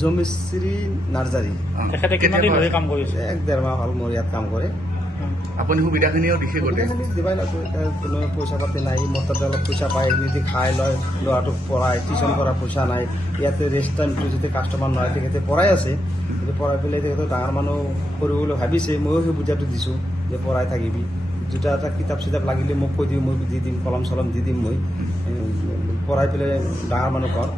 জমিশ্ৰী নাৰ্জাৰী তেখেতে কিমান দিন ধৰি কাম কৰিছে? 1-1.5 মাহ হ'ল মোৰ ইয়াত কাম কৰে। আপুনি সুবিধাখিনিও দিছে গোটেই সুবিধাখিনি দিবাই লাগব। এতিয়া কোনো পইচা পাতি নাই, মোৰ তাতে অলপ পইচা পায়, যদি খাই লয়, ল'ৰাটোক পঢ়ায়, টিউশ্যন কৰা পইচা নাই। ইয়াতে ৰেষ্ট টাইমটো যদি কাষ্টমাৰ নহয় তেখেতে পঢ়াই আছে, কিন্তু পঢ়াই পেলাই তেখেতে ডাঙৰ মানুহ কৰিবলৈ ভাবিছে। ময়ো সেই বুজাটো দিছোঁ যে পঢ়াই থাকিবি, দুটা এটা কিতাপ চিতাপ লাগিলে মোক কৈ দিম, মই দি দিম, কলম চলম দি দিম। মই পঢ়াই পেলাই ডাঙৰ মানুহ কৰ,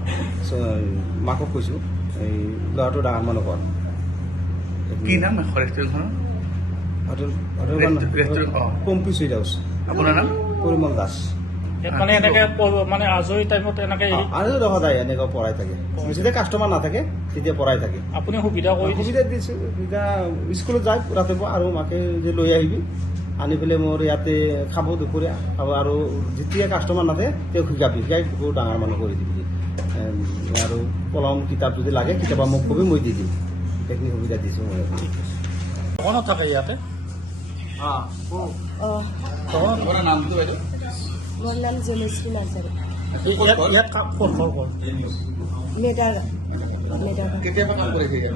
মাকক কৈছোঁ এই ল'ৰাটো ডাঙৰ মানুহ কৰ। কি নাম ৰেষ্টুৰেণ্টখনৰ? Pompi sweet house. আপোনাৰ নাম? পৰিমল দাস। মানে এনেকে মানে আজৰি টাইমত এনেকে আৰু দেখা যায় এনেকুৱা পঢ়াই থাকে, যেতিয়া কাষ্টমাৰ নাথাকে তেতিয়া পঢ়াই থাকে। আপুনি সুবিধা কৰি সুবিধা দিছোঁ। সুবিধা স্কুলত যায় ৰাতিপুৱা, আৰু মাকে যে লৈ আহিবি, আনি পেলাই মোৰ ইয়াতে খাব দুপৰীয়া খাব, আৰু যেতিয়া কাষ্টমাৰ নাথাকে তেওঁ শিকাবি, শিকাই বহুত ডাঙৰ মানুহ কৰি দিবি। আৰু কলম কিতাপ যদি লাগে কেতিয়াবা মোক কবি, মই দি দিম। সেইখিনি সুবিধা দিছোঁ মই। দোকানত থাকে ইয়াতে? আপোনাৰ নামটো বাইদেউ? মোৰ নাম জমিশ্ৰী নাৰ্জাৰী। ইয়াত ক'ত ঘৰ ক'ত? মেডাৰ কেতিয়াবা কাম কৰিছে ইয়াত?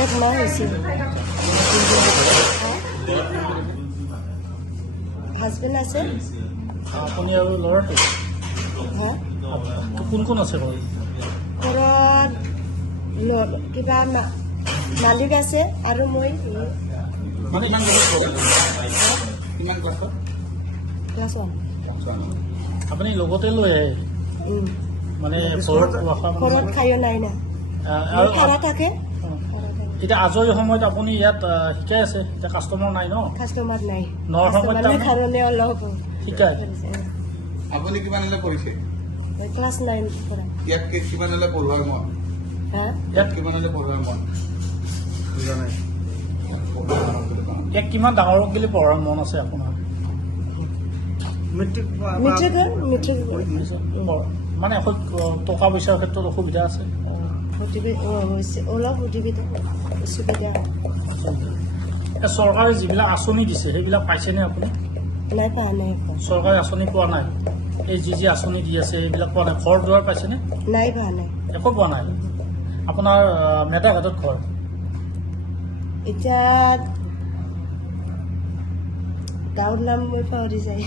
এক মাহ হৈছে। হাজবেণ্ড আছে। আপুনি আৰু ল'ৰাটো হা? কোন কোন আছে ঘৰত? ঘৰত কিবা মালিক আছে আৰু মই। মানে কিমান ক্লাছত? ক্লাছ 1। আপুনি লগতে লৈ আহে মানে ঘৰত খায়ো নাই না, আৰু ভাড়া থাকে। এতিয়া আজৰি সময়ত আপুনি ইয়াত শিকাই আছে, এতিয়া কাষ্টমাৰ নাই ন? কাষ্টমাৰ নাই, ন সময়ত কাষ্টমাৰৰ কাৰণে অলপ শিকাই। আপুনি কিমানলৈ পঢ়িছে? ক্লাছ 9 পৰা। ইয়াত কিমানলৈ পঢ়োৱাৰ মন? হা? ইয়াত কিমানলৈ পঢ়োৱাৰ মন? বুজা নাই। ইয়াক কিমান ডাঙৰক বুলি পঢ়াৰ মন আছে আপোনাৰ? মেট্ৰিক মানে টকা পইচাৰ ক্ষেত্ৰত অসুবিধা আছে? অলপ সুবিধা। চৰকাৰে যিবিলাক আঁচনি দিছে সেইবিলাক পাইছেনে আপুনি? নাই পোৱা, নাই পোৱা। চৰকাৰী আঁচনি পোৱা নাই? এই যি আঁচনি দি আছে সেইবিলাক পোৱা নাই? ঘৰ দুৱাৰ পাইছেনে? নাই পোৱা, নাই। একো পোৱা নাই? আপোনাৰ মেটাঘাটত ঘৰ? এতিয়া গাঁৱৰ নাম মই পাহৰি যায়।